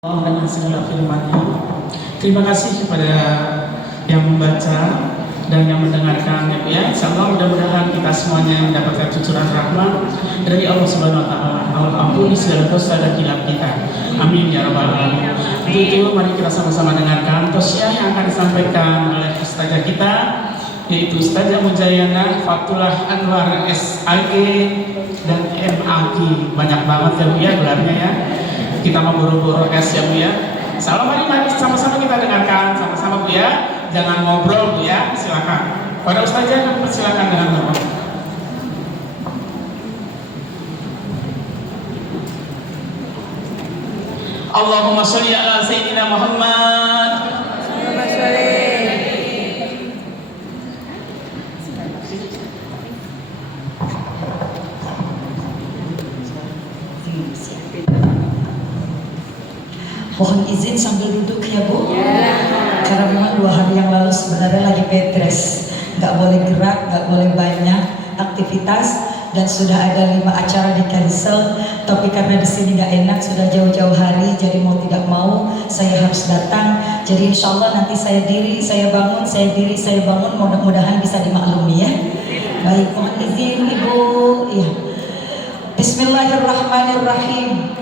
Allah dengan segala firman-Nya. Terima kasih kepada yang membaca dan yang mendengarkan ya. Insyaallah mudah-mudahan kita semuanya mendapatkan cucuran rahmat dari Allah Subhanahu wa taala. Allah ampuni segala dosa dan hilaf kita. Amin ya rabbal alamin. Untuk itu mari kita sama-sama dengarkan tausiah yang akan disampaikan oleh ustazah kita, yaitu Ustazah Mujayana Fatullah Anwar SAG dan MAG. Banyak banget ya Bu ya gelarnya ya. Kita mau buru-buru es ya Bu ya. Salam mari sama-sama kita dengarkan sama-sama Bu ya. Jangan ngobrol Bu ya, silakan. Pada Ustazah silakan dengan Bapak. Allahumma sholli ala sayyidina Muhammad. Allahumma sholli. Mohon izin sambil duduk ya Bu, Ya. karena memang 2 hari yang lalu sebenarnya lagi petres, nggak boleh gerak, nggak boleh banyak aktivitas, dan sudah ada 5 acara di cancel. Tapi karena di sini nggak enak, sudah jauh-jauh hari, jadi mau tidak mau saya harus datang. Jadi insya Allah nanti saya diri, saya bangun, saya diri, saya bangun. Mudah-mudahan bisa dimaklumi ya. Baik, mohon izin Ibu. Ya. Bismillahirrahmanirrahim.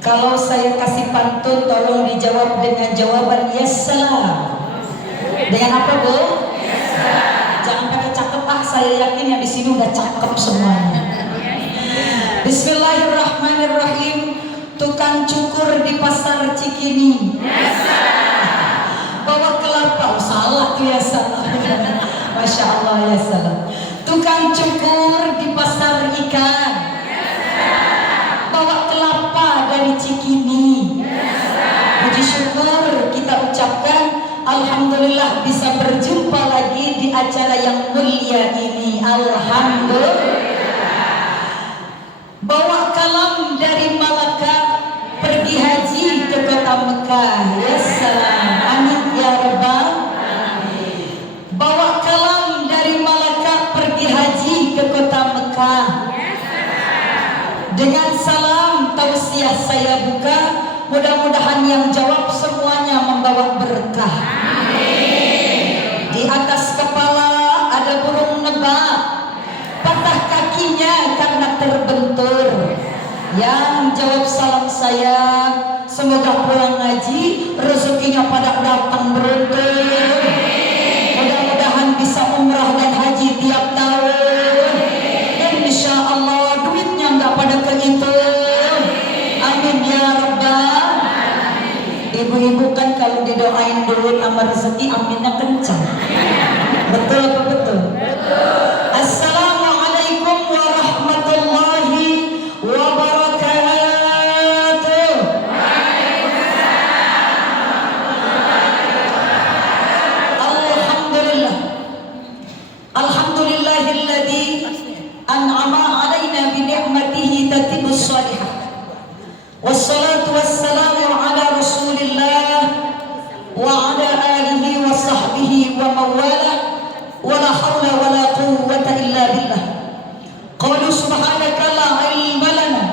Kalau saya kasih pantun, tolong dijawab dengan jawaban yes salam. Dengan apa Bu? Yes salam. Jangan pakai cakep saya yakin yang di sini udah cakep semuanya. Bismillahirrahmanirrahim. Tukang cukur di pasar Cikini. Yes salam. Bawa kelapa, salah tuh ya salam. Masya Allah ya salam. Tukang cukur di pasar ikan. Bawa kelapa dari Cikini. Puji syukur kita ucapkan alhamdulillah bisa berjumpa lagi di acara yang mulia ini. Alhamdulillah. Bawa kalam dari Malaka pergi haji ke kota Mekah. Ya salam. Amin ya rabbal. Bawa kalam dari Malaka pergi haji ke kota Mekah. Dengan salam tausiah saya buka, mudah-mudahan yang jawab semuanya membawa berkah. Amin. Di atas kepala ada burung nebak, patah kakinya karena terbentur. Yang jawab salam saya, semoga pulang ngaji rezekinya pada datang beruntung. Mudah-mudahan bisa umrah dan haji tiap tahun. Insya Allah duitnya nggak pada kehitung. Amin ya rabbal. Ibu-ibu kan kalau didoain duit sama rezeki aminnya kencang. Betul apa betul? Betul. Assalamualaikum warahmatullahi wabarakatuh. Alhamdulillah. Alhamdulillahilladzi an'ama alaina bi ni'matihi tatibus shalihah. Wassalatu wassalamu ala Rasulillah wa ala alihi wa sahbihi wa mawala wa la hawla wa la quwwata illa billah. Qalu subhanaka la ilma lana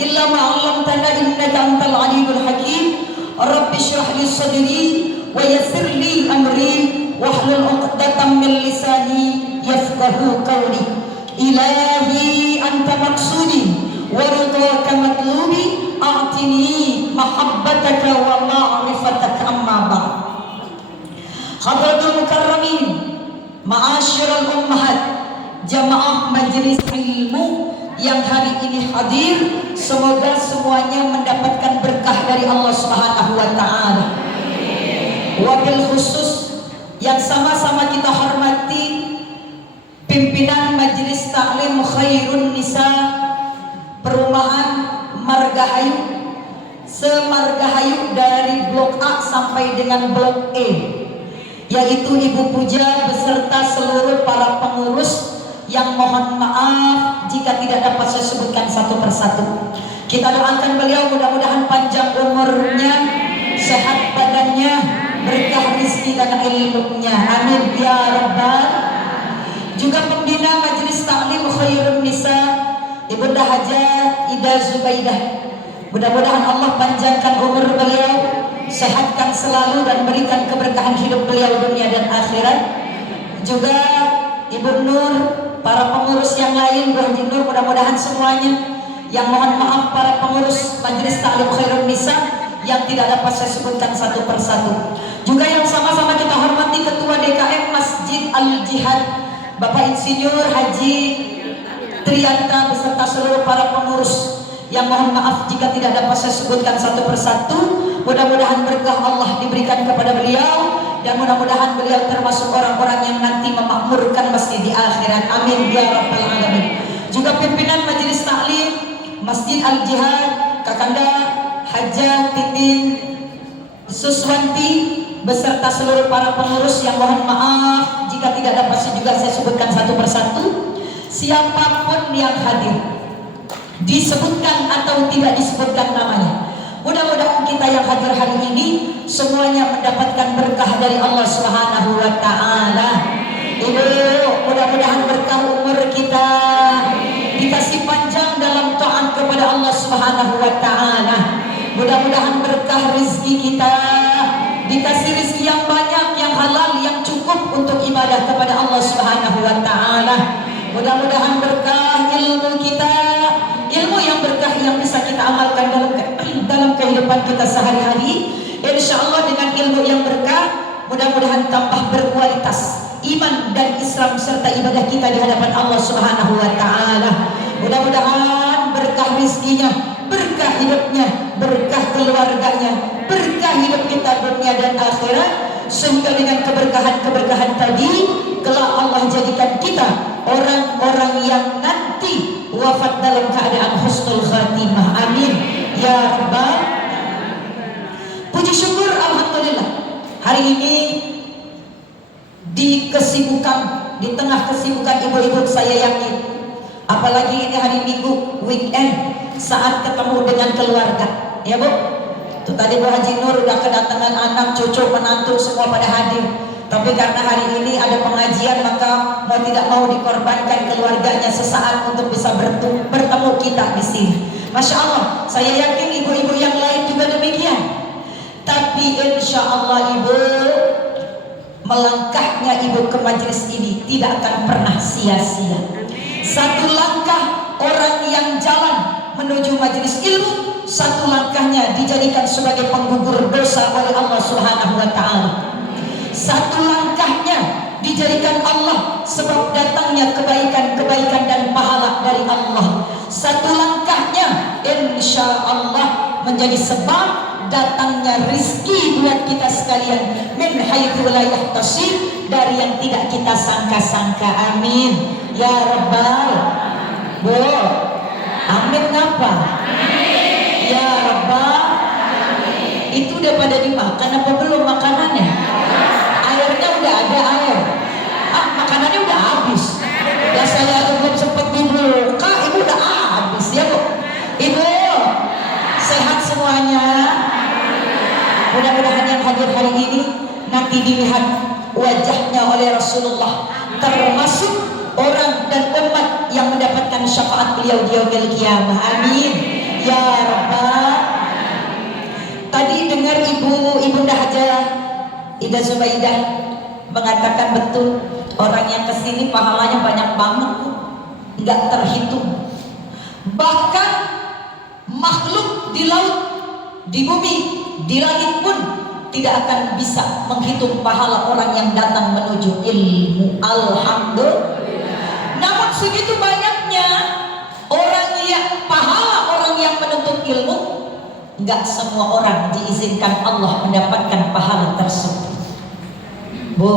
illa ma 'allamtana innaka antal alimul hakim. Rabbi shrah li sadri wa yassir li amri wahlul 'uqdatam min lisani yafqahu qawli. Ilahi anta maksudi wa ridhaka matlubi a'tini mahabbataka wa ma'rifataka amma ba'd. Hadratul mukarramin, ma'asyiral ummahat, jamaah majelis ilmu yang hari ini hadir, semoga semuanya mendapatkan berkah dari Allah Subhanahu wa taala. Wabil khusus yang sama-sama kita hormati pimpinan Majelis Taklim Khairun Nisa Perumahan Margahayu, semargahayu dari blok A sampai dengan blok E, yaitu Ibu Puja beserta seluruh para pengurus yang mohon maaf jika tidak dapat saya sebutkan satu persatu. Kita doakan beliau mudah-mudahan panjang umurnya, sehat badannya, berkah rezeki dan ilmunya. Amin ya rabbal. Juga pembina Majelis Taklim Khairun Nisa Ibunda Haja Ida Zubaidah Mudah-mudahan Allah panjangkan umur beliau, sehatkan selalu dan berikan keberkahan hidup beliau dunia dan akhirat. Juga Ibu Nur, para pengurus yang lain, Bu Haji Nur, mudah-mudahan semuanya. Yang mohon maaf para pengurus Majelis Ta'lim Khairun Nisa yang tidak dapat saya sebutkan satu persatu. Juga yang sama-sama kita hormati Ketua DKM Masjid Al-Jihad Bapak Insinyur Haji Trianta beserta seluruh para pengurus. Yang mohon maaf jika tidak dapat saya sebutkan satu persatu. Mudah-mudahan berkah Allah diberikan kepada beliau, dan mudah-mudahan beliau termasuk orang-orang yang nanti memakmurkan masjid di akhirat. Amin ya rabbal alamin. Juga pimpinan Majelis Taklim Masjid Al-Jihad Kakanda Hajah Titin Suswanti beserta seluruh para pengurus yang mohon maaf jika tidak dapat juga saya sebutkan satu persatu. Siapapun yang hadir, disebutkan atau tidak disebutkan namanya, mudah-mudahan kita yang hadir hari ini semuanya mendapatkan berkah dari Allah Subhanahu wa taala. Ibu, mudah-mudahan berkah umur kita, dikasih panjang dalam taat kepada Allah Subhanahu wa taala. Mudah-mudahan berkah rezeki kita, dikasih rezeki yang banyak, yang halal, yang cukup untuk ibadah kepada Allah Subhanahu wa taala. Mudah-mudahan berkah ilmu kita, ilmu yang berkah yang bisa kita amalkan dalam kehidupan kita sehari-hari. Insya Allah dengan ilmu yang berkah, mudah-mudahan tambah berkualitas iman dan Islam serta ibadah kita di hadapan Allah Subhanahu wa taala. Mudah-mudahan berkah rezekinya, berkah hidupnya, berkah keluarganya, berkah hidup kita dunia dan akhirat, sehingga dengan keberkahan-keberkahan tadi kelak Allah jadikan kita orang-orang yang nanti wafat dalam keadaan husnul khatimah. Amin ya rabbal. Puji syukur alhamdulillah, hari ini di tengah kesibukan ibu-ibu, saya yakin apalagi ini hari Minggu weekend, saat ketemu dengan keluarga, ya Bu. Tuh tadi Bu Haji Nur udah kedatangan anak, cucu, menantu semua pada hadir. Tapi karena hari ini ada pengajian, maka mau tidak mau dikorbankan keluarganya sesaat untuk bisa bertemu kita di sini. Masya Allah, saya yakin ibu-ibu yang lain juga demikian. Tapi insya Allah Ibu, melangkahnya Ibu ke majelis ini tidak akan pernah sia-sia. Satu langkah orang yang jalan menuju majelis ilmu, satu langkahnya dijadikan sebagai penggugur dosa oleh Allah Subhanahu wa taala. Satu langkahnya dijadikan Allah sebab datangnya kebaikan-kebaikan dan pahala dari Allah. Satu langkahnya insya Allah menjadi sebab datangnya rizki buat kita sekalian, min haitsu la yahtasib, dari yang tidak kita sangka-sangka. Amin ya rabbal. Bu, amin apa? Ya rabbal. Itu udah pada dimakan apa belum makanannya? Airnya udah ada air. Makanannya udah habis. Ya saya belum sempat dibuka, ibu udah habis ya Bu. Ibu sehat semuanya. Mudah-mudahan yang hadir hari ini nanti dilihat wajahnya oleh Rasulullah, termasuk orang dan umat yang mendapatkan syafaat beliau di yaumil qiyamah. Amin ya rabbal. Tadi dengar Ibunda Hajah Ida Zubaidah mengatakan betul, orang yang kesini pahalanya banyak banget, nggak terhitung. Bahkan makhluk di laut, di bumi, di langit pun tidak akan bisa menghitung pahala orang yang datang menuju ilmu. Alhamdulillah. Namun segitu banyaknya orang yang pahala orang yang menuntut ilmu, nggak semua orang diizinkan Allah mendapatkan pahala tersebut. Bu,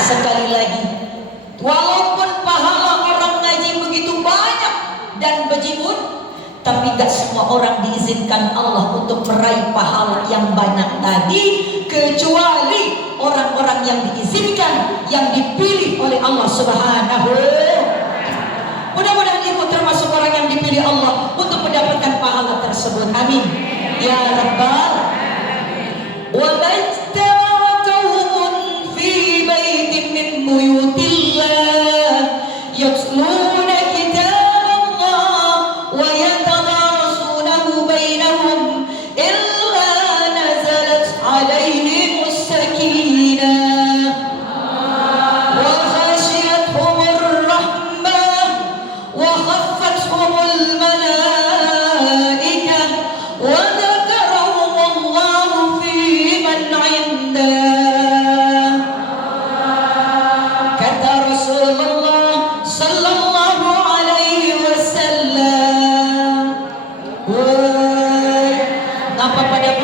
sekali lagi, walaupun pahala orang ngaji begitu banyak dan bejibun, tapi gak semua orang diizinkan Allah untuk meraih pahala yang banyak tadi, kecuali orang-orang yang diizinkan, yang dipilih oleh Allah Subhanahu. Mudah-mudahan ibu termasuk orang yang dipilih Allah untuk mendapatkan pahala tersebut. Amin ya rabbal. Wa majtama'atuhum fi baitin min buyutillah yatluna kitaballah wa yatadarasunahu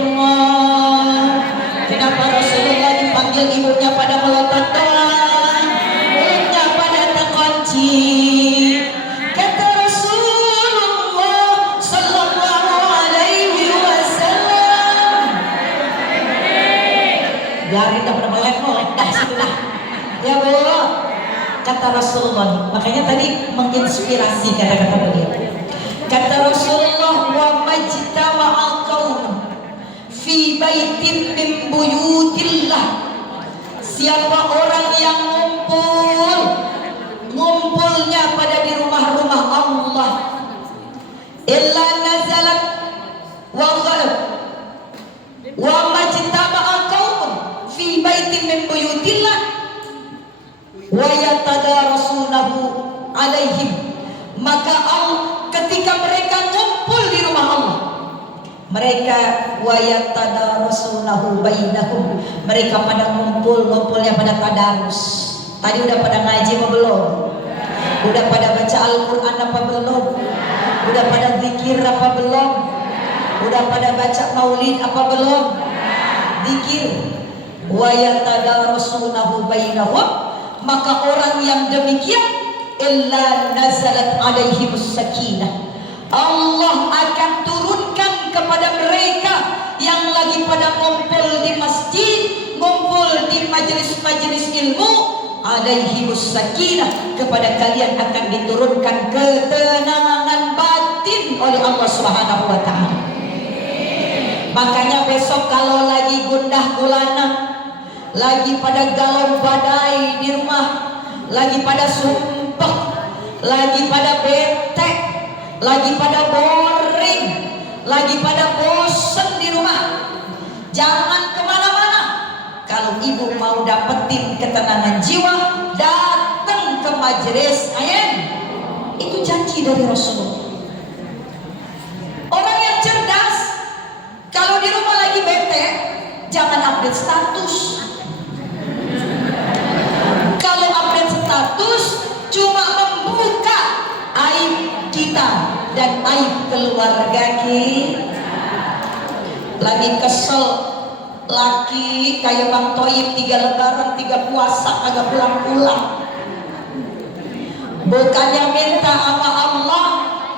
Rasulullah. Kenapa Rasulullah dipanggil ibunya pada melotot doang, mulutnya pada terkunci? Kata Rasulullah sallallahu alaihi wasallam, biarin dah pada melek dah situ dah. Ya Bu, kata Rasulullah. Makanya tadi menginspirasi kata-kata beliau. Kata Rasulullah, wa majtama'a qaumun fi baitin min buyutillah. Siapa orang yang ngumpulnya pada di rumah-rumah Allah, illa nazalat wa ghalab wa majtama'a qaumun fi baitin min buyutillah wa yatadarasunahu alaihim, maka ketika mereka ngumpul di rumah Allah, mereka wa yatadarasunahu bainahum, mereka pada ngumpulnya pada tadarus. Tadi udah pada ngaji apa belum? Udah pada baca Al-Quran apa belum? Udah pada zikir apa belum? Udah pada baca maulid apa belum? Zikir. Wa yatadarasunahu bainahum, maka orang yang demikian illa nazalat alaihimus sakinah, Allah akan turunkan kepada mereka yang lagi pada ngumpul di masjid, ngumpul di majelis-majelis ilmu, alaihimus sakinah, kepada kalian akan diturunkan ketenangan batin oleh Allah Subhanahu wa taala. Makanya besok kalau lagi gundah gulana, lagi pada galau badai di rumah, lagi pada sumpah, lagi pada bete, lagi pada boring, lagi pada bosen di rumah, jangan kemana-mana. Kalau ibu mau dapetin ketenangan jiwa, datang ke majelis ayat. Itu janji dari Rasulullah. Orang yang cerdas, kalau di rumah lagi bete, jangan update status. Kalau update status cuma membuka aib kita dan aib keluarga kita. Lagi kesel, laki kayak Bang Toib 3 lebaran 3 puasa agak pulang-pulang. Bukannya minta sama Allah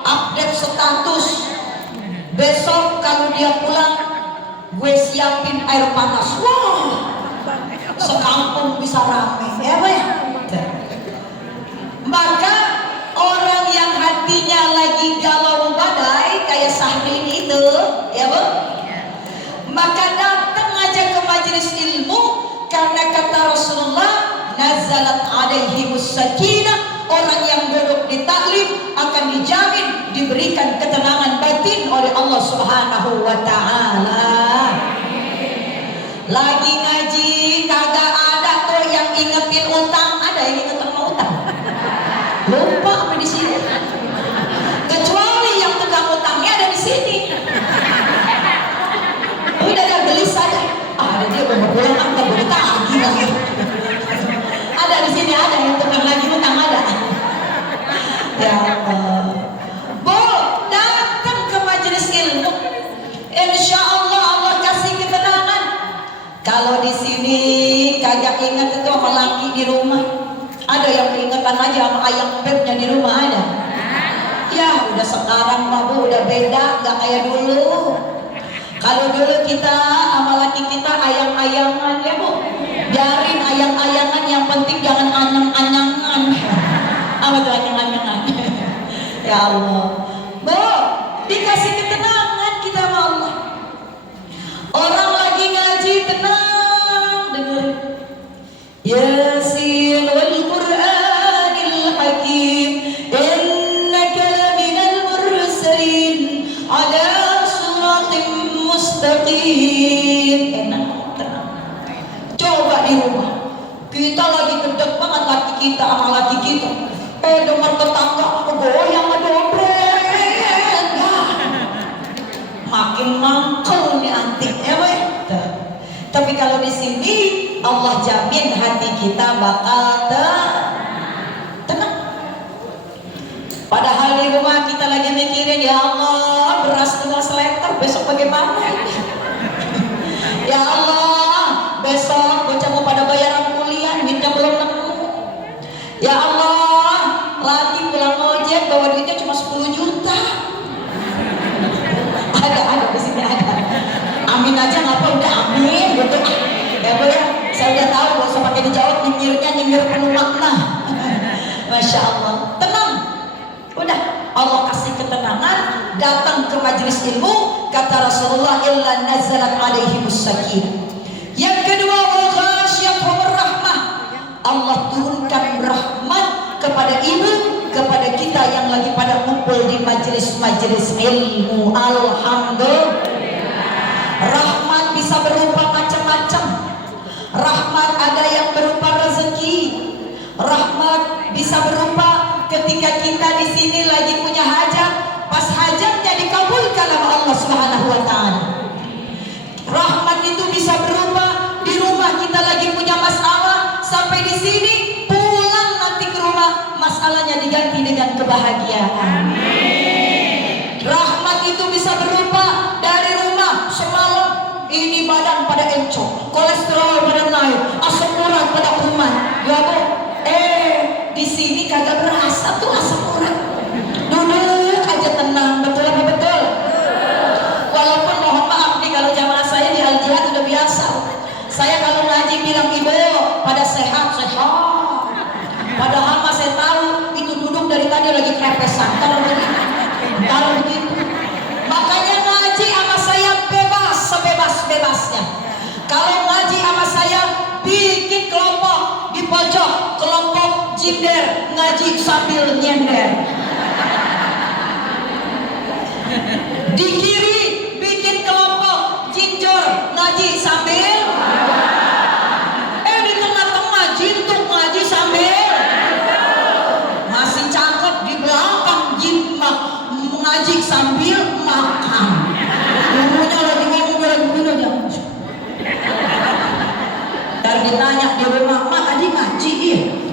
update status, besok kalau dia pulang gue siapin air panas. Wah, sekampung bisa rame, ya Pak ya? Maka orang yang hatinya lagi galau badai kayak Syahrini itu, ya Bu, maka datang aja ke majelis ilmu, karena kata Rasulullah, nazalat alaihimus sakinah, orang yang duduk di taklim akan dijamin diberikan ketenangan batin oleh Allah Subhanahu wa taala. Lagi ngaji kagak ada tuh yang ingetin utang, ada yang inget sama utang. Lupa apa di sini. Kecuali yang tukang utangnya ada di sini. Udah ada gelisah aja. Ada dia mau pulang angkat boleh tagih lagi. Ada di sini, ada yang tukang lagi utang ada. Ya Allah. Bu, datang ke majelis ilmu. Insya Allah Allah kasih ketenangan. Kalau di sini kagak ingat itu apa laki di rumah, ada yang keingetan aja sama ayam bebnya di rumah ada. Ya udah sekarang mah Bu udah beda, nggak kayak dulu. Kalau dulu kita sama laki kita ayang-ayangan, ya Bu, biarin ayang-ayangan, yang penting jangan anyang-anyangan. Apa tuh anyang-anyangan? Ya Allah, Bu, dikasih ketenangan kita sama Allah. Orang lagi ngaji tenang, dengerin. Yasin wal Qur'anil Hakim, innaka laminal mursalin ala siratim mustaqim. Enak, tenang. Coba di rumah, kita lagi gedek banget laki kita sama laki kita. Dengar tetangga goyang ngedobrek, makin mangkel nih antik, ya Pak. Tapi kalau di sini Allah jamin hati kita bakal tenang. Padahal di rumah kita lagi mikirin, ya Allah beras tinggal seliter, besok bagaimana? apa udah amin gitu. Ya Bu ya, saya udah tahu gak usah pakai dijawab, nyinyirnya nyinyir penuh makna. Masya Allah, tenang. Udah, Allah kasih ketenangan, datang ke majelis ilmu, kata Rasulullah illa nazalat alaihimus sakinah. Yang kedua, wa ghasyiyatuhumur rahmah. Allah turunkan rahmat kepada ibu, kepada kita yang lagi pada kumpul di majelis-majelis ilmu. Alhamdulillah. Rahmat bisa berupa macam-macam. Rahmat ada yang berupa rezeki. Rahmat bisa berupa ketika kita di sini lagi punya hajat, pas hajatnya dikabulkan oleh Allah Subhanahu wa taala. Rahmat itu bisa berupa di rumah kita lagi punya masalah, sampai di sini pulang nanti ke rumah masalahnya diganti dengan kebahagiaan. Rahmat itu bisa berupa dari rumah semalam ini badan pada encok, kolesterol pada naik, asam urat pada kumat. Ya Bu, di sini kagak berasa tuh asam urat. Duduk aja tenang, betul apa betul? Walaupun mohon maaf nih kalau jamaah saya di Al-Jihad udah biasa. Saya kalau ngaji bilang ibu pada sehat-sehat. Padahal mas saya tahu itu duduk dari tadi lagi krepesan. Kalau begitu. Makanya ngaji sama saya bebas sebebas-bebasnya. Kalau ngaji sama saya bikin kelompok di pojok, kelompok jinder ngaji sambil nyender. Di kiri bikin kelompok jinjor ngaji sambil. Di tengah-tengah jintuk ngaji sambil. Masih cakep di belakang jimak ngaji sambil makan. Gurunya lagi ngomong lagi aja. Dan ditanya di rumah, mak tadi ngaji,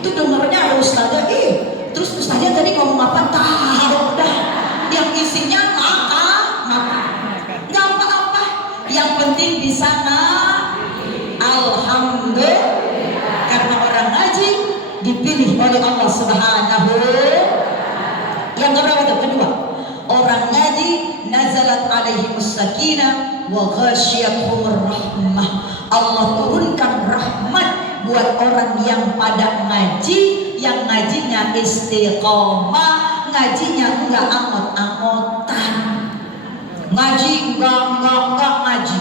itu dengarnya ada ustazah, terus ustazah tadi ngomong apa? Tahu dah. Yang isinya makan. Nggak apa-apa. Yang penting bisa alhamdulillah. Karena orang ngaji dipilih oleh Allah Subhanahu. Yang keberapa itu? Kedua, orang ngaji nazalat alaihimus sakinah wa ghasyiyatuhumur rahmah. Allah turunkan rahmat buat orang yang pada ngaji, yang ngajinya istiqomah, ngajinya enggak angot-angotan. Ngaji enggak ngaji.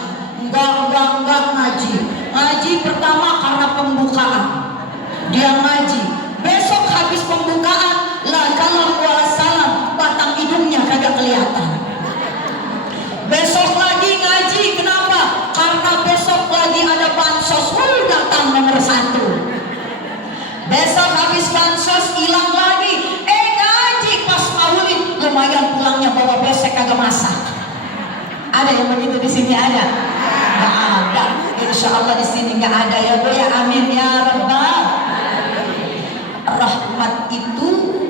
Enggak ngaji. Ngaji pertama karena pembukaan. Dia ngaji. Besok habis pembukaan, la kalam wala salam, batang hidungnya kagak kelihatan. Besok lagi ngaji, kenapa? Karena besok lagi ada bansos, datang nomor 1. Besok habis bansos hilang lagi, ngaji pas maulid, lumayan pulangnya bawa besek kagak masak. Ada yang begitu di sini ada? Nggak ada. Insya Allah di sini nggak ada ya Bu ya. Amin ya Rabbal. Rahmat itu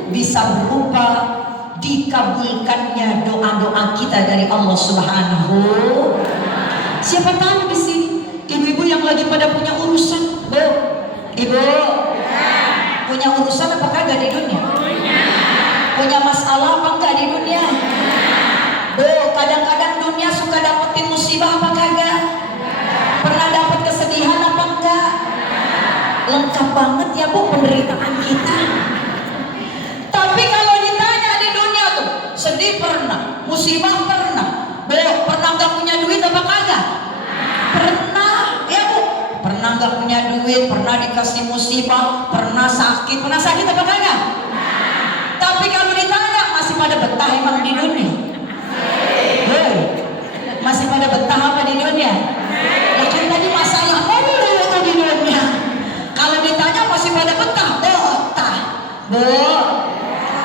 bisa berupa dikabulkannya doa-doa kita dari Allah Subhanahu. Siapa tahu di sini ibu-ibu yang lagi pada punya urusan, Bu. Ibu punya urusan apa kagak di dunia? Punya masalah apa enggak di dunia? Bu, kadang-kadang dunia suka dapetin musibah apa kagak? Pernah dapat kesedihan apa enggak? Lengkap banget ya Bu penderitaan kita. Tapi kalau ditanya di dunia tuh, sedih pernah, musibah pernah. Bu, pernah nggak punya duit apa kagak? Pernah, ya Bu. Pernah nggak punya duit, pernah dikasih musibah, pernah sakit apa kagak? Tapi kalau ditanya masih pada betah emang di dunia? Masih pada betah apa di dunia? Ya kan tadi masalah itu di dunia. Kalau ditanya masih pada betah? Bu,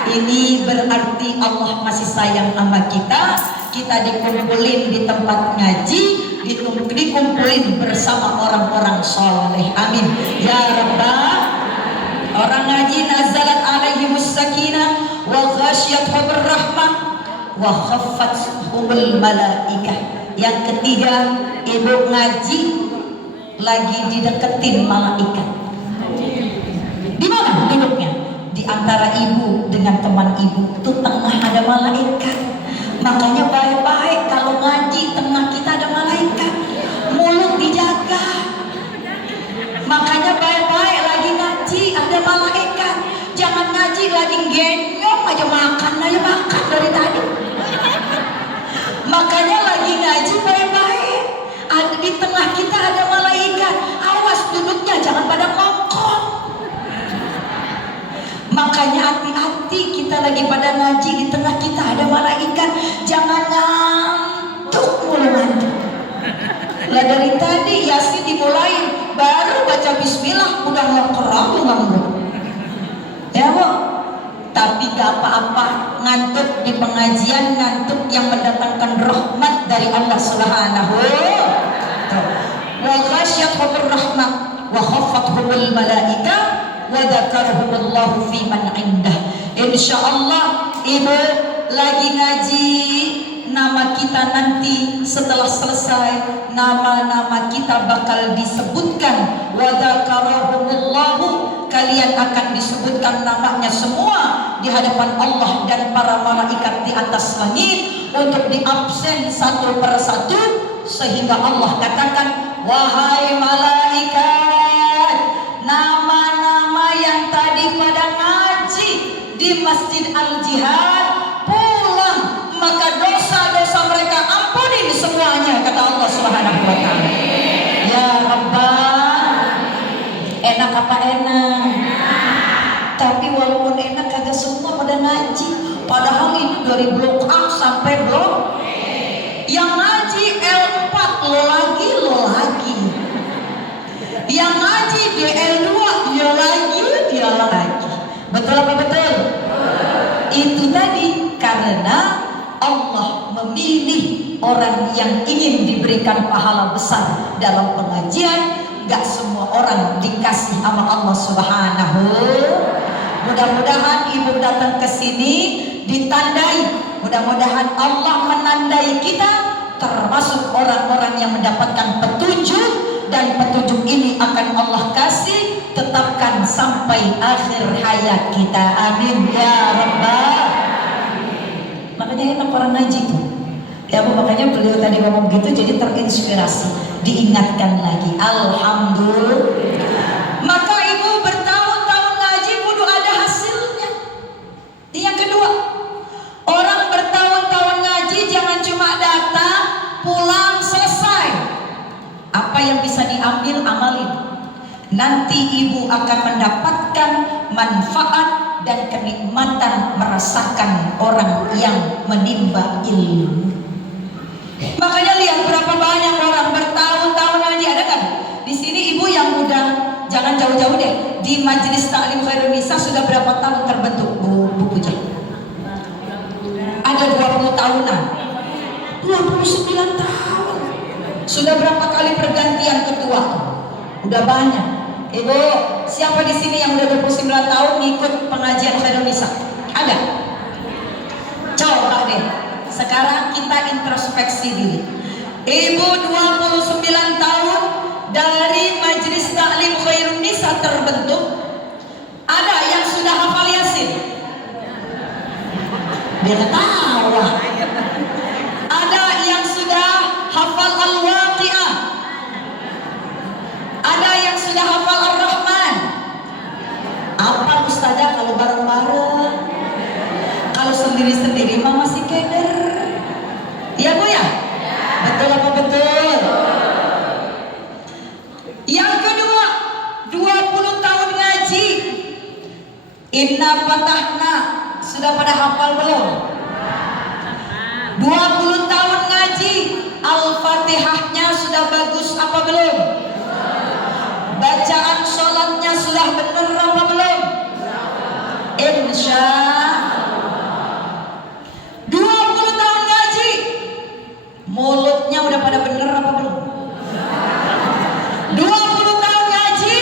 ini berarti Allah masih sayang sama kita. Kita dikumpulin di tempat ngaji, dikumpulin bersama orang-orang soleh. Amin ya Rabbal. Orang ngaji nazalat alaihimus sakinah wa ghasyiyatuhumur rahmah wa khaffathumul malaikah. Yang ketiga, ibu ngaji lagi dideketin malaikat. Di mana duduknya? Di antara ibu dengan teman ibu itu tengah ada malaikat. Makanya baik-baik kalau ngaji tengah kita ada malaikat. lagi genyong aja makan dari tadi. Makanya lagi ngaji baik-baik. Ada di tengah kita ada malaikat. Awas duduknya jangan pada ngongkong. Makanya hati-hati kita lagi pada ngaji di tengah kita ada malaikat. Jangan ngantuk mulu ngantuk. Lah dari tadi Yasin dimulai baru baca bismillah udah ngongkong. Ya Bu, tapi gak apa-apa ngantuk di pengajian, ngantuk yang mendatangkan rahmat dari Allah Subhanahu wa ghasyiyatuhur rahmah wa khaffathumul malaika wa dzakarahumullahu fi man indah. Insyaallah Ibu lagi ngaji, nama kita nanti setelah selesai nama-nama kita bakal disebutkan. Wa dzakarahumullahu, kalian akan disebutkan namanya semua di hadapan Allah dan para malaikat di atas langit untuk diabsen satu persatu, sehingga Allah katakan, wahai malaikat, nama-nama yang tadi pada ngaji di Masjid Al-Jihad pulang, maka dosa-dosa mereka ampuni semuanya, kata Allah Subhanahu wa taala. Ya Rabbah, enak apa enak? Tapi walaupun enak kagak semua pada ngaji. Padahal ini dari blok A sampai blok yang ngaji L4 lo lagi. Yang ngaji DL2 dia lagi. Betul apa betul? Itu tadi karena Allah memilih orang yang ingin diberikan pahala besar dalam pengajian. Gak semua orang dikasih sama Allah Subhanahu. Mudah-mudahan Ibu datang ke sini ditandai. Mudah-mudahan Allah menandai kita termasuk orang-orang yang mendapatkan petunjuk, dan petunjuk ini akan Allah kasih tetapkan sampai akhir hayat kita. Amin ya Rabbal. Makanya enak orang ngaji tuh. Ya Bu, makanya beliau tadi ngomong gitu jadi terinspirasi. Diingatkan lagi, alhamdulillah. Maka Ibu bertahun-tahun ngaji kudu ada hasilnya. Yang kedua, orang bertahun-tahun ngaji jangan cuma datang, pulang, selesai. Apa yang bisa diambil amalin. Nanti Ibu akan mendapatkan manfaat dan kenikmatan merasakan orang yang menimba ilmu. Makanya lihat berapa banyak orang bertahun-tahun ngaji, ada kan? Di sini Ibu yang udah, jangan jauh-jauh deh, di Majelis Ta'lim Khairun Nisa sudah berapa tahun terbentuk Bu Puja? Ada 20 tahunan, 29 tahun. Sudah berapa kali pergantian ketua? Udah banyak. Ibu, siapa di sini yang udah 29 tahun ngikut pengajian Khairun Nisa? Ada? Coba deh. Sekarang kita introspeksi diri. Ibu 29 tahun dari Majelis Ta'lim Khairun Nisa terbentuk. Ada yang sudah hafal Yasin? Dia ketawa. Ada yang sudah hafal Al-Waqi'ah? Ada yang sudah hafal Ar-Rahman? Apa Ustazah kalau bareng-bareng? Kalau sendiri-sendiri mah masih keder. Iya Bu ya? Betul apa betul? Yang kedua, 20 tahun ngaji. Inna Fatahna sudah pada hafal belum? 20 tahun ngaji, Al-Fatihahnya sudah bagus apa belum? Bacaan sholatnya sudah benar apa belum? Insya 20 tahun ngaji, mulutnya udah pada bener apa belum? 20 tahun ngaji,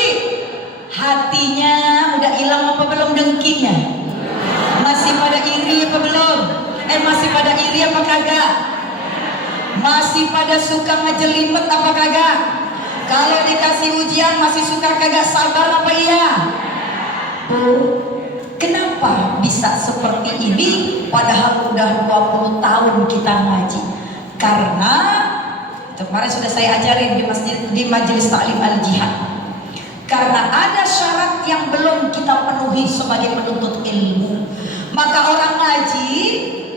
hatinya udah hilang apa belum dengkinya? Masih pada iri apa belum? Masih pada iri apa kagak? Masih pada suka ngejelimet apa kagak? Kalau dikasih ujian masih suka kagak sabar apa iya? Kenapa bisa seperti ini padahal udah 20 tahun kita ngaji? Karena kemarin sudah saya ajarin di Majelis Ta'lim Al-Jihad. Karena ada syarat yang belum kita penuhi sebagai penuntut ilmu. Maka orang ngaji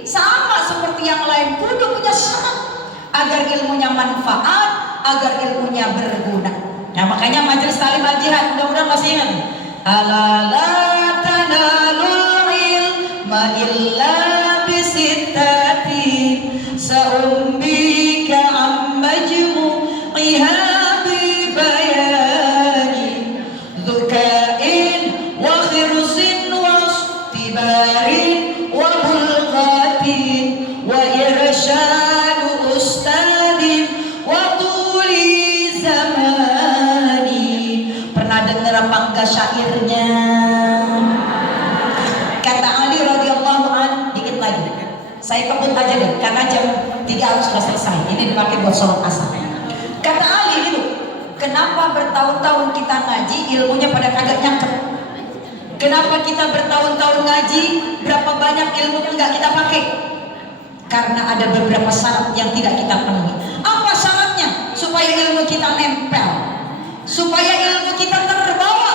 sama seperti yang lain kudu punya syarat agar ilmunya manfaat, agar ilmunya berguna. Nah makanya majelis talim al-jihad mudah-mudahan masih ingat. Ala la tanalul ilma illa bisittati sa'umbika am majmu'iha bibayani dhukain wa khirsin wa istibarin wa bulghatin wa irsyadu ustadin wa tuli zamani. Pernah dengar apa enggak syairnya? Kata Ali radhiyallahu an, dikit lagi saya kebut aja deh karena jam 3 harus sudah selesai. Ini dipakai buat sholat asar. Kata Ali itu, kenapa bertahun-tahun kita ngaji ilmunya pada kagak nyangkep? Kenapa kita bertahun-tahun ngaji berapa banyak ilmu enggak kita pakai? Karena ada beberapa syarat yang tidak kita penuhi. Apa syaratnya? Supaya ilmu kita nempel, supaya ilmu kita terbawa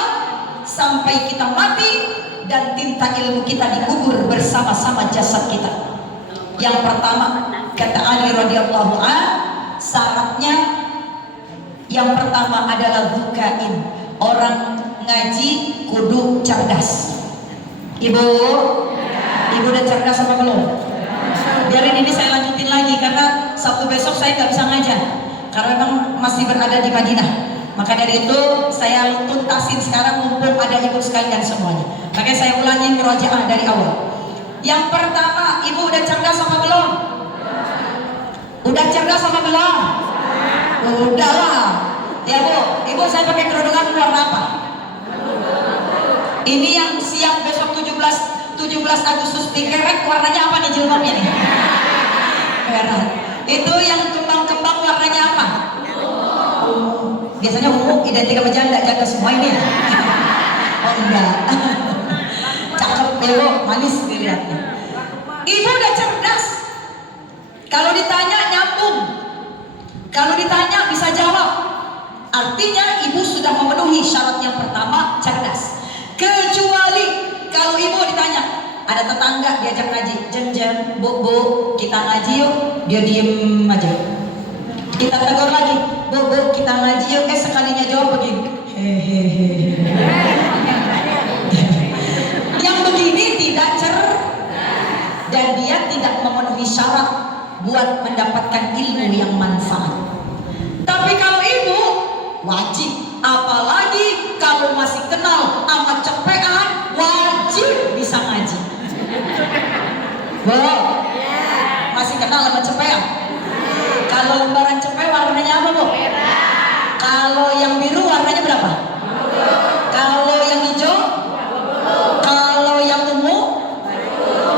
sampai kita mati dan tinta ilmu kita dikubur bersama-sama jasad kita. Yang pertama, kata Ali radhiyallahu an, syaratnya yang pertama adalah dhukain. Orang ngaji kudu cerdas. Ibu udah cerdas apa belum? Biarin ini saya lanjutin lagi karena Sabtu besok saya nggak bisa ngajar karena memang masih berada di Madinah. Maka dari itu saya tuntasin sekarang mumpung ada ibu sekalian semuanya. Makanya saya ulangi murojaah dari awal. Yang pertama, ibu udah cerdas apa belum? Udah cerdas apa belum? Udah lah. Ya bu, ibu saya pakai kerudungan warna apa? Ini yang siap besok 17 Agustus dikerek warnanya apa nih jilbabnya nih? Merah. Itu yang kembang-kembang warnanya apa? Biasanya ungu identik sama janda semua ini. Oh enggak. Cakep ya, manis dilihatnya. Ibu udah cerdas. Kalau ditanya nyambung, kalau ditanya bisa jawab. Artinya ibu sudah memenuhi syarat yang pertama, cerdas. Kecuali kalau ibu ditanya, ada tetangga diajak ngaji, jeng bu kita ngaji yuk, dia diem aja. Kita tegur lagi, bu kita ngaji yuk, sekalinya jawab begini, hehehe. Yang begini tidak cerdas dan dia tidak memenuhi syarat buat mendapatkan ilmu yang manfaat. Tapi kalau ibu wajib, apalagi kalau masih kenal sama cepean, wajib bisa ngaji. Boleh? Masih kenal sama cepean? Kalau lembaran cepet warnanya apa bu? Kalau yang biru warnanya berapa? Kalau yang hijau? Kalau yang ungu?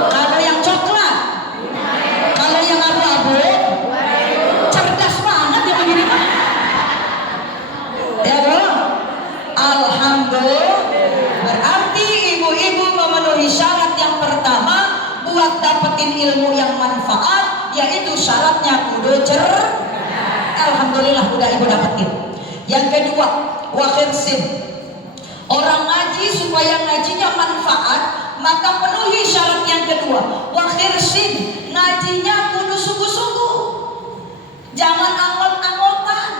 Kalau yang coklat? Kalau yang abu-abu? Cerdas banget ya begini mah. Ya bu? Alhamdulillah. Berarti ibu-ibu memenuhi syarat yang pertama buat dapetin ilmu yang manfaat, yaitu syaratnya kudu cerdas. Alhamdulillah udah ibu dapetin. Yang kedua, wakhirsin. Orang ngaji supaya ngajinya manfaat, maka penuhi syarat yang kedua. Wakhirsin, ngajinya kudu sungguh-sungguh. Jangan anggot-anggotan.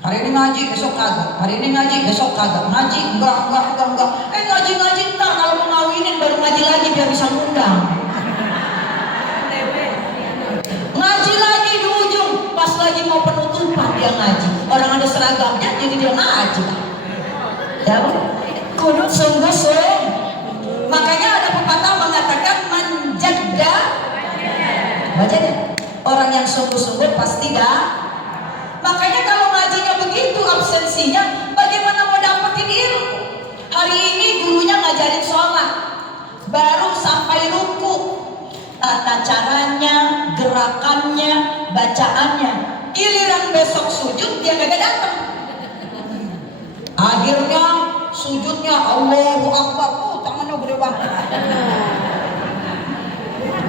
Hari ini ngaji, besok kagak. Hari ini ngaji, besok kagak. Ngaji, enggak. Ngaji ntar kalau mau ngawinin baru ngaji lagi biar bisa ngundang. Ngaji lagi di ujung, pas lagi mau penutupan dia ngaji. Orang ada seragamnya jadi dia ngaji. Ya, kudu sungguh-sungguh. Makanya ada pepatah mengatakan manjadda. Baca deh. Orang yang sungguh-sungguh pasti dah. Makanya kalau ngajinya begitu absensinya, bagaimana mau dapetin ilmu? Hari ini gurunya ngajarin sholat, baru sampai ruku, tata caranya, gerakannya, bacaannya. Giliran besok sujud dia kagak datang. Akhirnya sujudnya Allahu Akbar, tangannya gede banget.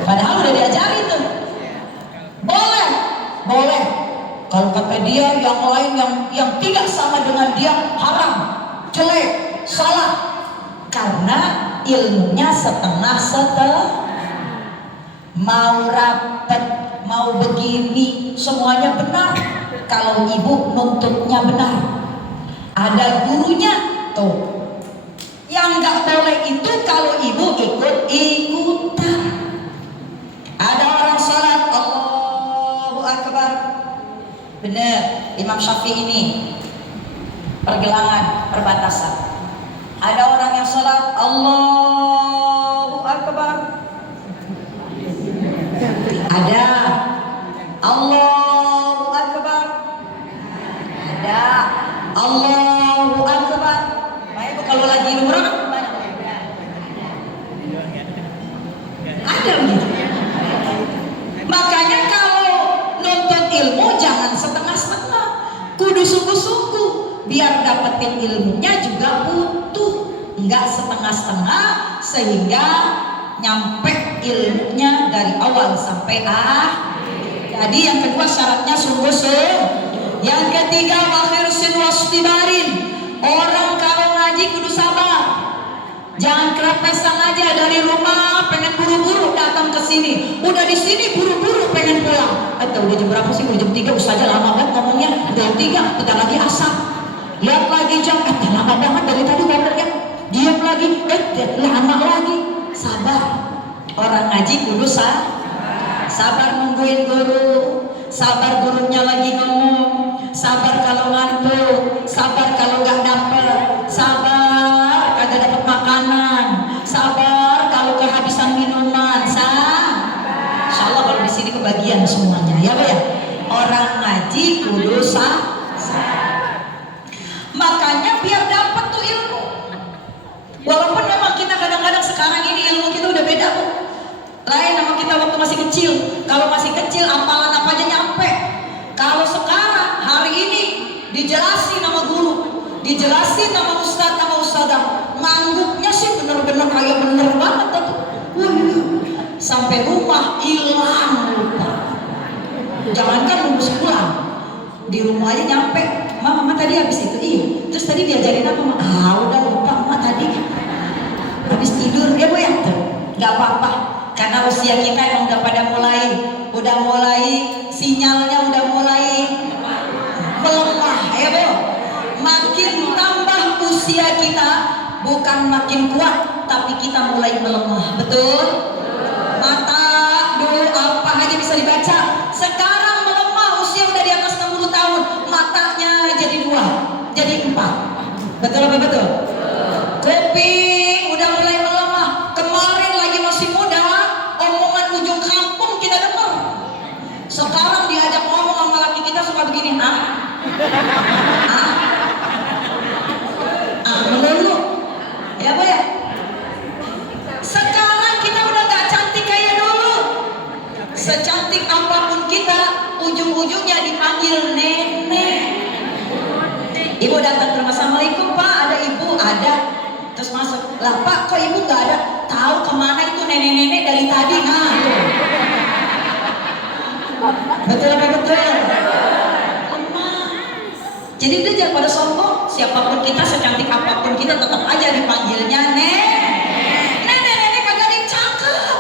Padahal udah diajarin tuh. Boleh. Kalau kata dia yang lain yang tidak sama dengan dia haram. salah. Karena ilmunya setengah-setengah. Mau rapat, mau begini, semuanya benar. Kalau ibu nuntutnya benar. Ada gurunya, tuh. Yang nggak boleh itu kalau ibu ikut-ikutan. Ada orang salat, Allahu Akbar. Benar, Imam Syafi'i ini pergelangan, perbatasan. Ada orang yang salat, Allahu Akbar. Ada Allahu Akbar. Ada Allahu Akbar. Baik, kalau lagi umrah ada begitu. Makanya kalau nuntut ilmu jangan setengah-setengah, kudu sungguh-sungguh. Biar dapetin ilmunya juga butuh, enggak setengah-setengah, sehingga nyampe ilmunya dari awal sampai akhir. Jadi yang kedua syaratnya sungguh-sungguh. Yang ketiga wakhirsin wastibarin. Orang kalau ngaji kudu sabar. Jangan kerapesan aja dari rumah pengen buru-buru datang ke sini. Udah di sini buru-buru pengen pulang. Atau udah jam berapa sih? Udah jam 3, ustazah lama banget ngomongnya. Udah jam 3, kita lagi asap. Lihat lagi jam, lama banget dari tadi ngomongnya. Diam lagi, lama lagi. Sabar. Orang ngaji kudu sabar nungguin guru. Sabar gurunya lagi ngomong. Sabar kalau ngantuk. Sabar kalau nggak dapet. Sabar kagak dapet makanan. Sabar kalau kehabisan minuman. Insya Allah kalau di sini kebagian semuanya, ya Bu ya. Orang ngaji kudu makanya biar dapat tuh ilmu. Walaupun memang kita kadang-kadang sekarang ini ilmu kita udah beda Bu. Lain sama kita waktu masih kecil. Kalau masih kecil apalan apa aja nyampe. Kalau sekarang hari ini dijelasin sama guru, dijelasin sama ustadz, sama ustadzah, ngangguknya sih bener-bener kayak bener banget tuh. Sampai rumah hilang lupa. Jangankan nunggu sebulan, di rumah aja nyampe. Mama tadi habis itu, iya. Terus tadi diajarin apa? Udah lupa mama tadi. Habis tidur, ya Bu ya. Gak apa-apa, karena usia kita emang udah mulai sinyalnya udah mulai melemah, ya Bu. Makin tambah usia kita, bukan makin kuat, tapi kita mulai melemah, betul? Mata dulu apa aja bisa dibaca, sekarang melemah, usia udah di atas 60 tahun, matanya jadi 2, jadi 4. Betul apa betul? Kuping udah mulai melemah. Kemarin lagi masih muda, omongan ujung kampung kita dengar. Sekarang diajak ngomong sama laki kita suka begini, melulu, ya Bu ya. Sekarang kita udah gak cantik kayak dulu. Secantik apapun kita, ujung-ujungnya dipanggil nenek. Ibu datang ke rumah, Assalamualaikum Pak, ada ibu? Ada. Terus masuk, lah Pak kok ibu gak ada? Tahu kemana itu nenek-nenek dari tadi? Betul apa betul? Jadi udah jangan pada sombong. Siapapun kita, secantik apapun kita, tetap aja dipanggilnya nenek kagak ada yang cakep.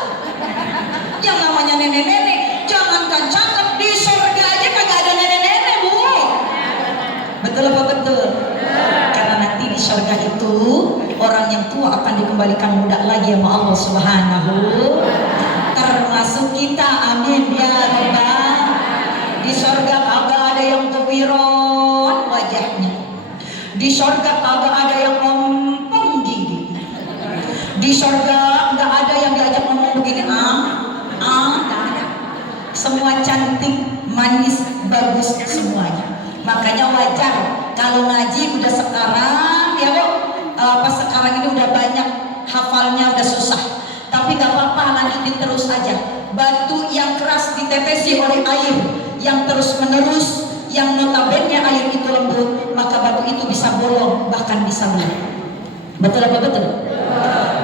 Yang namanya nenek-nenek, jangankan cakep, di surga aja kagak ada nenek-nenek Bu. Betul apa betul? Karena nanti di surga itu orang yang tua akan dikembalikan muda lagi sama Allah Subhanahu. Termasuk kita, amin ya Rabbal. Di surga kagak ada yang kewiron wajahnya. Di surga kagak ada yang ngomong gigi. Di surga nggak ada yang diajak ngomong begini, nggak ada. Semua cantik, manis, bagus semuanya. Makanya wajar kalau ngaji udah sekarang, ya Bu, pas sekarang ini udah banyak hafalnya, udah susah. Tapi gak apa-apa, lanjutin terus aja. Batu yang keras ditetesi oleh air yang terus menerus, yang notabene air itu lembut, maka batu itu bisa bolong, bahkan bisa bulat. Betul apa betul?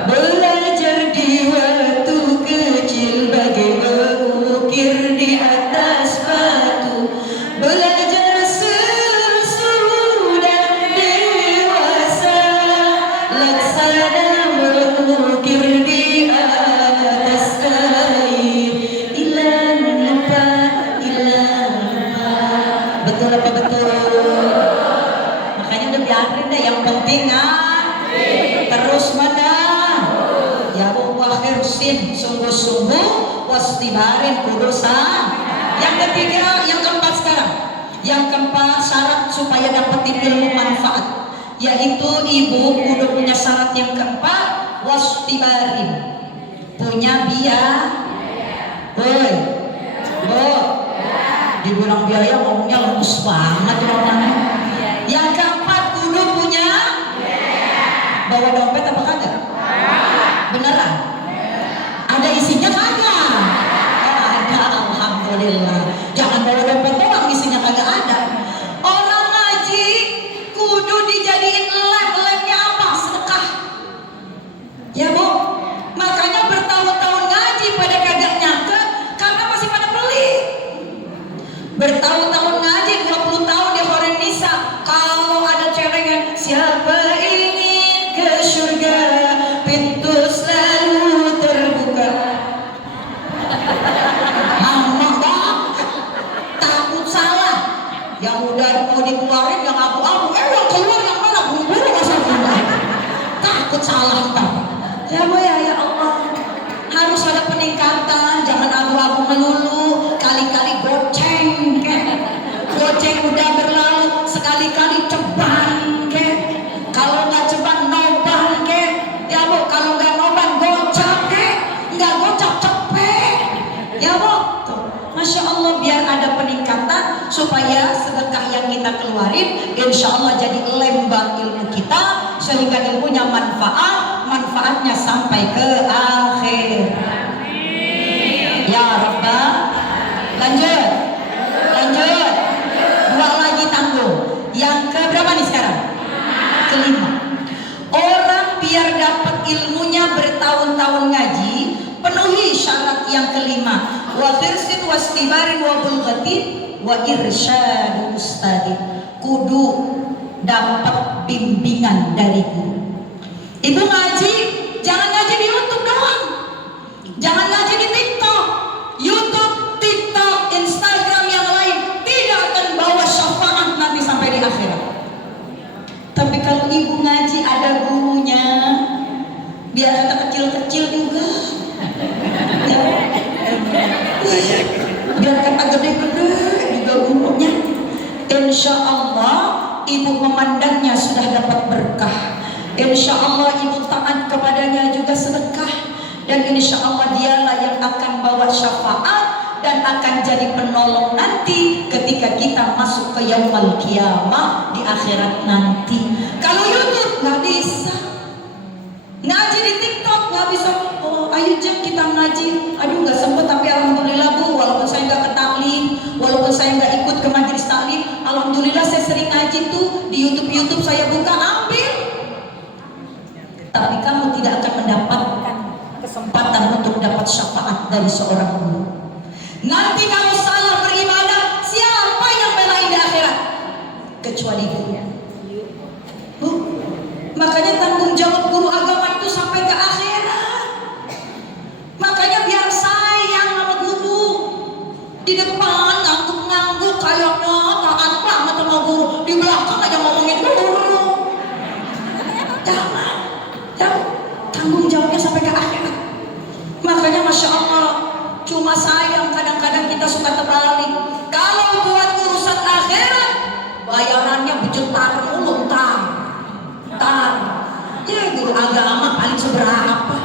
Belajar di waktu kecil bagai mengukir di atas batu. Belajar sesudah dewasa ngadrin deh, yang penting terus menang. Ya Allah hirsin, sungguh-sungguh, wastibarin kudusan. Yang ketiga, yang keempat sekarang. Yang keempat syarat supaya dapetin ilmu manfaat, yaitu ibu kudu punya syarat yang keempat, wastibarin, punya dibilang biaya ngomongnya lemes banget namanya. Yang keempat kudu punya bawa dompet apa kagak? Beneran? Ada isinya kagak? Ada, alhamdulillah. Jangan bawa dompet doang isinya kagak ada. Orang ngaji kudu dijadiin lem-lemnya apa? Sedekah. Ya Bu, makanya bertahun-tahun ngaji pada kagak nyangka karena masih pada pelit. Bertahun-tahun ngaji, 20 tahun di Horen Nisa, kalau ada celengan siapa ingin ke surga, pintu selalu terbuka. Lama banget, takut salah. Yang udah mau dikeluarin yang abu-abu, yang keluar yang mana buru-buru masalah. Takut salah kan? Ya Bu ya Allah, harus ada peningkatan, jangan abu-abu melulu. Kali-kali goceng ke, goceng udah berlalu, sekali-kali ceban ke, kalau nggak ceban noban ke, ya Bu, kalau nggak noban gocap ke, nggak gocap cepet, ya Bu. Tuh, Masya Allah, biar ada peningkatan supaya sedekah yang kita keluarin insya Allah jadi lembang ilmu kita, sehingga ilmunya manfaatnya sampai ke akhir. Ya Rabbal. Lanjut. Dua lagi tangguh. Yang keberapa nih sekarang? Kelima. Orang biar dapat ilmunya bertahun-tahun ngaji, penuhi syarat yang kelima. Wa firsin wastibarin wa bulghatin wa irsyadu ustadi. Kudu dapat bimbingan dari guru. Ibu ngaji, jangan ngaji di YouTube doang. Jangan ngaji di TikTok, YouTube, TikTok, Instagram yang lain tidak akan bawa syafaat nanti sampai di akhirat. Tapi kalau ibu ngaji ada gurunya, biar kata kecil-kecil juga, ya. Biar kata gede-gede juga gurunya. Insya Allah ibu memandangnya sudah dapat berkah. Insya Allah ibu taat kepadanya juga sedekah. Dan insya Allah dialah yang akan bawa syafaat dan akan jadi penolong nanti ketika kita masuk ke yaumul qiyamah di akhirat nanti. Kalau YouTube nggak bisa, ngaji di TikTok nggak bisa. Oh, ayo Jeng kita ngaji. Aduh nggak sempet, tapi alhamdulillah Bu, walaupun saya nggak ke taklim, walaupun saya nggak ikut ke majelis taklim, alhamdulillah saya sering ngaji tuh di YouTube saya buka, ambil. Tapi kamu tidak akan mendapatkan kesempatan untuk dapat syafaat dari seorang guru. Nanti kamu salah beribadah, siapa yang belain di akhirat? Kecuali guru. Bu, makanya tanggung jawab guru agama itu sampai ke akhirat. Makanya biar sayang sama guru. Di depan ngangguk-ngangguk kayaknya taat banget sama guru, di belakang aja ngomongin guru. Jangan. Ya, tanggung jawabnya sampai ke akhirat. Makanya Masya Allah, cuma sayang kadang-kadang kita suka terbalik. Kalau buat urusan akhirat, bayarannya berjutaan mulu, tar. Ya guru agama paling seberapa?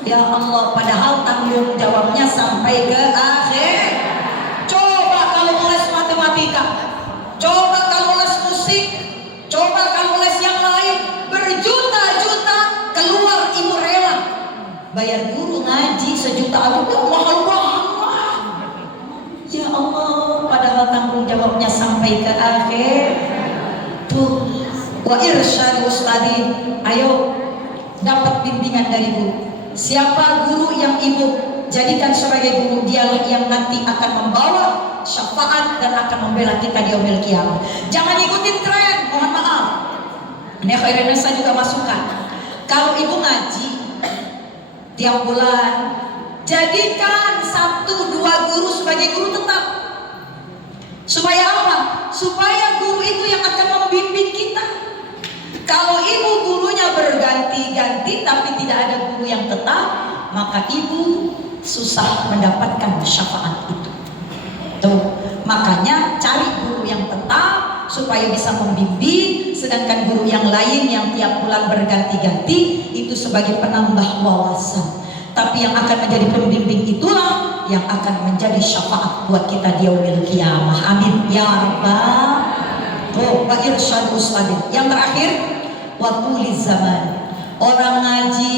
Ya Allah, padahal tanggung jawabnya sampai ke akhir. Coba kalau les matematika, coba kalau les musik, coba kalau les yang lain, berjuta-juta keluar ibu rela bayar guru ngaji sejuta aja, mahal banget. Ya Allah, padahal tanggung jawabnya sampai ke akhir. Tuh, wa irsyad ustadi, ayo dapat bimbingan dari guru. Siapa guru yang ibu jadikan sebagai guru, dialah yang nanti akan membawa syafaat dan akan membela kita di yaumil qiyamah. Jangan ikutin tren, mohon maaf. Ini akhirnya saya juga masukkan. Kalau ibu ngaji tiap bulan, jadikan 1-2 guru sebagai guru tetap. Supaya apa? Supaya guru itu yang akan membimbing kita. maka ibu susah mendapatkan syafaat itu. Tuh, makanya cari guru yang tetap supaya bisa membimbing, sedangkan guru yang lain yang tiap bulan berganti-ganti itu sebagai penambah wawasan. Tapi yang akan menjadi pembimbing itulah yang akan menjadi syafaat buat kita di yaumil qiyamah. Amin ya rabbal. Oh, wa irsyad ustadz. Yang terakhir, wa tuliz zaman. Orang ngaji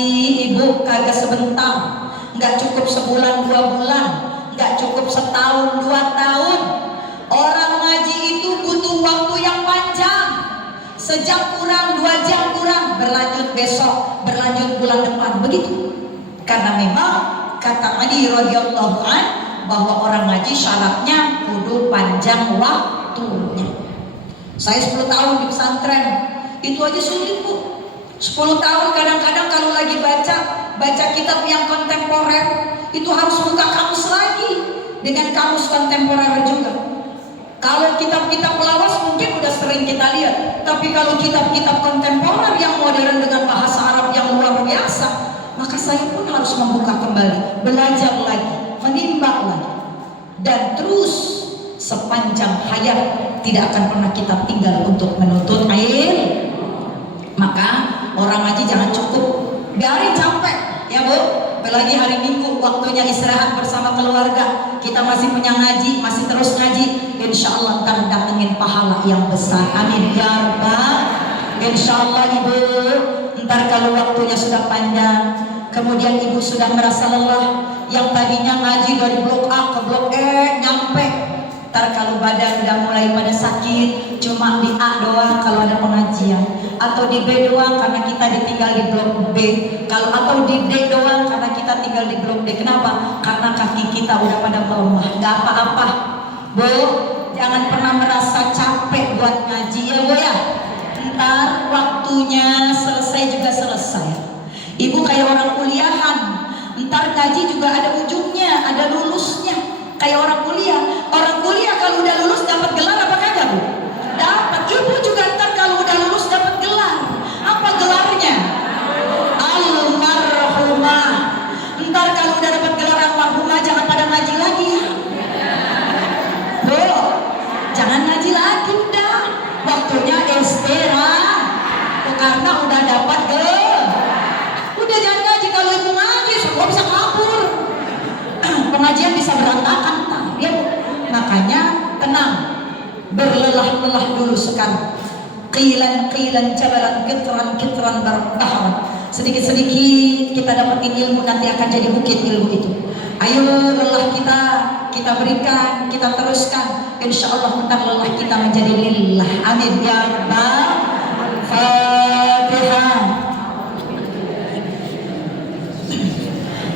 ibu kagak sebentar, nggak cukup sebulan 2 bulan, nggak cukup setahun 2 tahun. Orang ngaji itu butuh waktu yang panjang. Sejam kurang, 2 jam kurang, berlanjut besok, berlanjut bulan depan, begitu. Karena memang kata Ali radhiyallahu an bahwa orang ngaji syaratnya kudu panjang waktunya. Saya 10 tahun di pesantren, itu aja sulit bu. 10 tahun kadang-kadang kalau lagi baca kitab yang kontemporer itu harus buka kamus lagi dengan kamus kontemporer juga. Kalau kitab-kitab lawas mungkin udah sering kita lihat, tapi kalau kitab-kitab kontemporer yang modern dengan bahasa Arab yang luar biasa, maka saya pun harus membuka kembali, belajar lagi, menimbang lagi, dan terus sepanjang hayat tidak akan pernah kita tinggal untuk menuntut ilmu. Maka orang ngaji jangan cukup biarin capek ya bu, apalagi hari Minggu waktunya istirahat bersama keluarga, kita masih punya ngaji, masih terus ngaji, insya Allah ntar datengin pahala yang besar. Amin ya rabbal. Insya Allah ibu, ntar kalau waktunya sudah panjang, kemudian ibu sudah merasa lelah, yang tadinya ngaji dari blok A ke blok E nyampe, ntar kalau badan udah mulai pada sakit, cuma di A doang kalau ada pengajian, atau di B doang karena kita ditinggal di blok B, atau di D doang karena kita tinggal di blok D. Kenapa? Karena kaki kita udah pada melemah. Gak apa-apa bu, jangan pernah merasa capek buat ngaji ya bu ya. Ntar waktunya selesai juga selesai. Ibu kayak orang kuliahan, ntar ngaji juga ada ujungnya, ada lulusnya. Kayak orang kuliah kalau udah lulus dapat gelar apa kagak bu? Dapat. Ibu juga ntar kalau udah lulus dapat gelar. Apa gelarnya? Almarhumah. Ntar kalau udah dapat gelar almarhumah jangan pada ngaji lagi ya. Bu, jangan ngaji lagi udah. Waktunya istirahat. Karena udah dapat gelar. Udah jangan ngaji, kalau ibu ngaji semua bisa kabur. Pengajian bisa berantakan ya. Makanya tenang, berlelah-lelah dulu sekarang. Qilan jabalan kitran bahar. Sedikit-sedikit kita dapetin ilmu, nanti akan jadi bukit ilmu itu. Ayo lelah kita berikan, kita teruskan. Insya Allah ntar lelah kita menjadi lillah. Amin ya rabbal. Fatihah.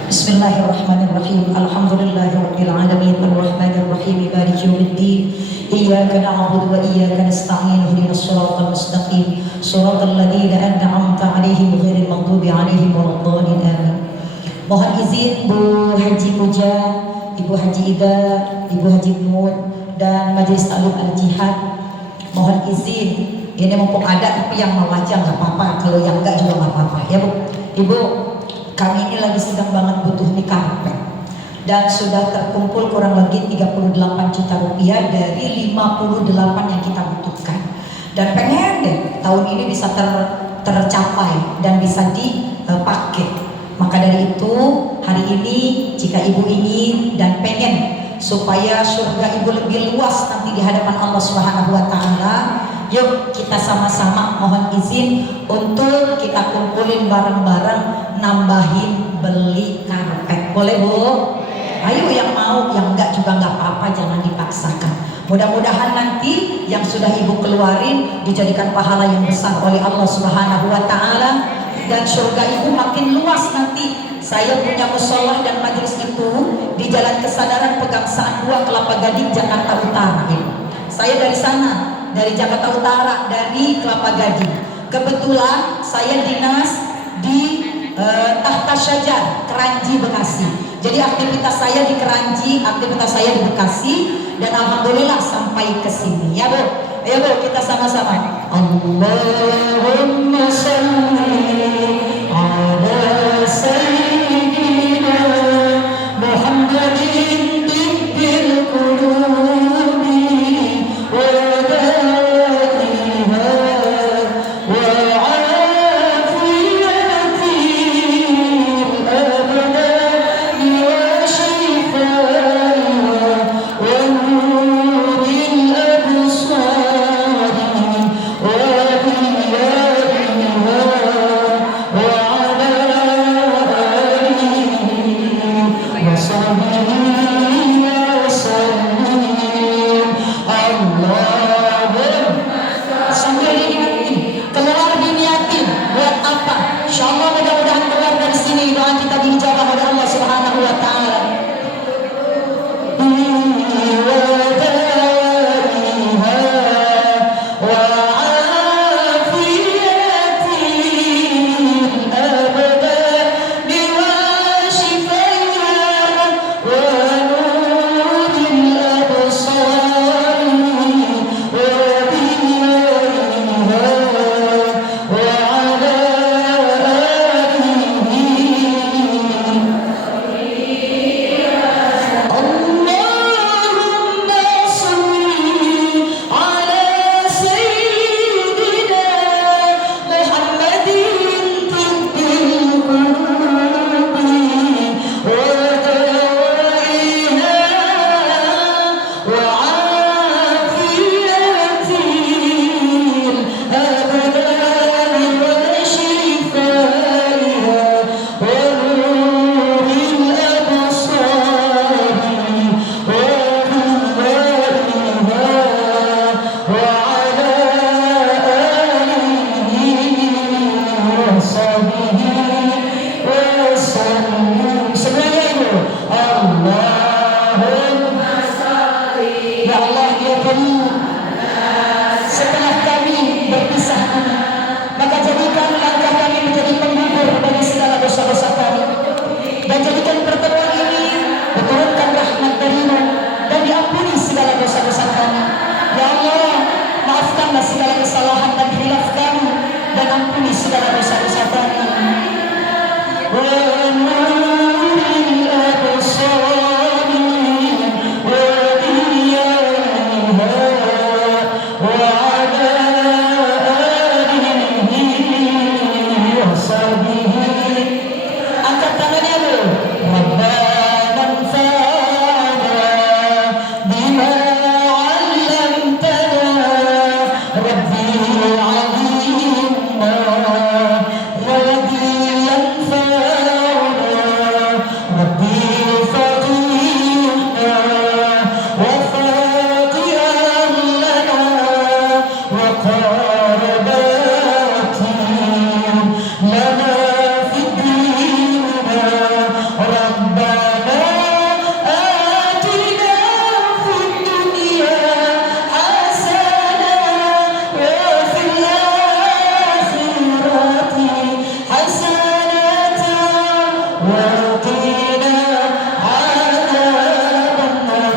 Bismillahirrahmanirrahim. Alhamdulillahirabbil alamin arrahmanir rahim maliki yaumiddin. Iyyaka na'budu wa iyyaka nasta'in ihdinas siratal mustaqim siratal ladzina an'amta 'alaihim ghairil maghdubi 'alaihim waladdallin amin. Mohon izin Bu Haji Puja, Ibu Haji Ida, Ibu Haji Nur dan Majelis Ta'lim Al-Jihad, mohon izin, ini mumpung ada tapi yang mau aja nggak apa-apa, kalau yang enggak juga nggak apa-apa ya Bu. Ibu, kami ini lagi sedang banget butuh nih karpet, dan sudah terkumpul kurang lebih 38 juta rupiah dari 58 yang kita butuhkan, dan pengen deh tahun ini bisa tercapai dan bisa dipakai. Maka dari itu hari ini jika ibu ingin dan pengen supaya surga ibu lebih luas nanti di hadapan Allah Subhanahu wa taala, yuk kita sama-sama mohon izin untuk kita kumpulin bareng-bareng nambahin beli karpet. Boleh Bu? Ayo yang mau, yang enggak juga enggak apa-apa, jangan dipaksakan. Mudah-mudahan nanti yang sudah ibu keluarin dijadikan pahala yang besar oleh Allah Subhanahu wa taala, dan surga ibu makin luas nanti. Saya punya musola dan majelis itu di Jalan Kesadaran Pegangsaan 2 Kelapa Gading, Jakarta Utara. Saya dari sana, dari Jakarta Utara, dari Kelapa Gading. Kebetulan saya dinas di Tahta Syajar, Keranji, Bekasi. Jadi aktivitas saya di Keranji, aktivitas saya di Bekasi, dan alhamdulillah sampai ke sini. Ya Bu, ayo Bu, kita sama-sama. Allahumma shalli ala sayyidina segala dosa-dosanya. Angkat tangannya dulu. Rabbana anfa'na bima 'allamtana Rabbi 'allimna Rabbi yanfa'na Rabbi faqihna wa faqihan lana wa qarabatin lana fi dinina Rabbana atina fid dunya hasanah wa fil akhirati hasanatan wa qina adzabannar.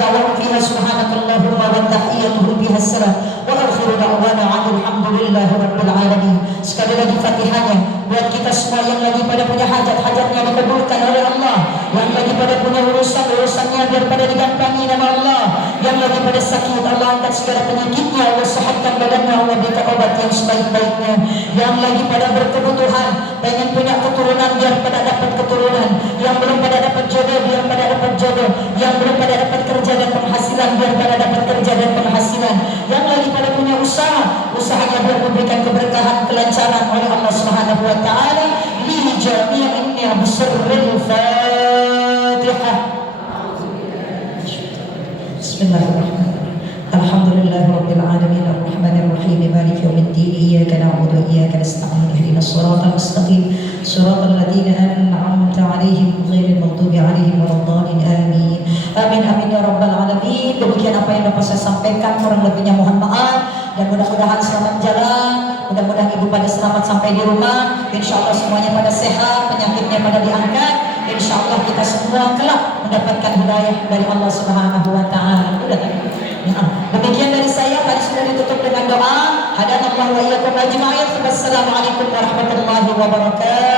Da'wahum fiha subhanakallahumma wa tahiyyatuhum fiha salam wa akhiru da'wana alhamdulillahi rabbil alamin. Sekali lagi Fatihahnya buat kita semua yang lagi pada punya hajat-hajatnya dikabulkan oleh Allah, yang lagi pada punya urusan-urusannya biar pada digampangi nama Allah, yang lagi pada sakit Allah angkat segala penyakitnya, Allah sehatkan badannya, Allah berikan obat yang sebaik-baiknya, yang lagi pada berkebutuhan pengen punya keturunan biar pada dapat keturunan, yang belum pada dapat jodoh biar pada dapat jodoh, yang belum pada dapat kerja dan penghasilan biar pada dapat kerja dan penghasilan, yang lagi pada punya usahanya biar memberikan keberkahan kelancaran oleh Allah Subhanahu wa taala. Li jami'inna bisirril Fatihah. Bismillahirrahmanirrahim. Alhamdulillahi rabbil alamin arrahmanir rahim maliki yaumiddin iyyaka na'budu wa iyyaka nasta'in ihdinas siratal mustaqim siratal ladzina an'amta 'alaihim ghairil maghdubi 'alaihim waladdallin amin. Amin amin ya rabbal alamin. Demikian apa yang dapat saya sampaikan, kurang lebihnya mohon maaf dan mudah-mudahan selamat jalan, mudah-mudahan ibu pada selamat sampai di rumah, insyaallah semuanya pada sehat, penyakitnya pada diangkat, insyaallah kita semua kelak mendapatkan hidayah dari Allah Subhanahu wa taala. Demikian dari saya, tadi sudah ditutup dengan doa. Hadanallahu wa iyyakum ajma'in. Wassalamualaikum warahmatullahi wabarakatuh.